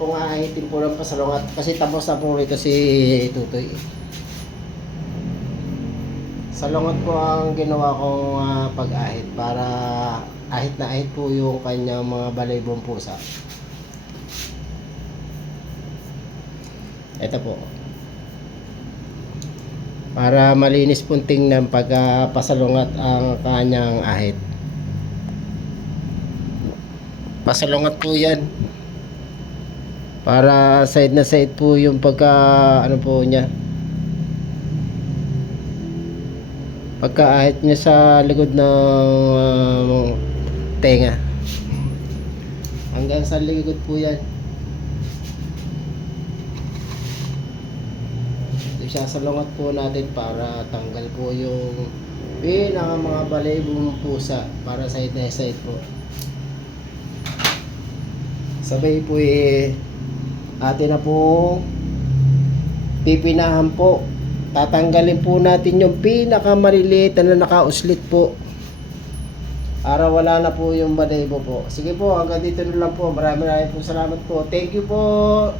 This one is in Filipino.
pong ahitin po ng pasalungat kasi tapos na po rito si Tutoy. Salungat po ang ginawa kong pag-ahit para ahit na ahit po yung kanyang mga balaybong pusa. Ito po. Para malinis pong tingnan pag pasalungat ang kanyang ahit. Pasalungat po yan. Para side na side po yung pagka ano po niya. Pagkaahit niya sa likod ng tenga. Hanggang sa likod po yan. Isasalungat po natin para tanggal po yung mga balaybong pusa para side na side po. Sabay po atin na po pipinahan po. Tatanggalin po natin yung pinakamaliliit na nakauslit po para wala na po yung balaybo po. Sige po, hanggang dito na lang po. Maraming po salamat po. Thank you po.